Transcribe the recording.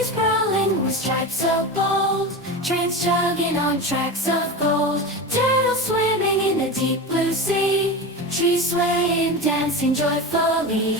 Waves purling with stripes so bold, trains chugging on tracks of gold, turtles swimming in the deep blue sea, trees swaying, dancing joyfully.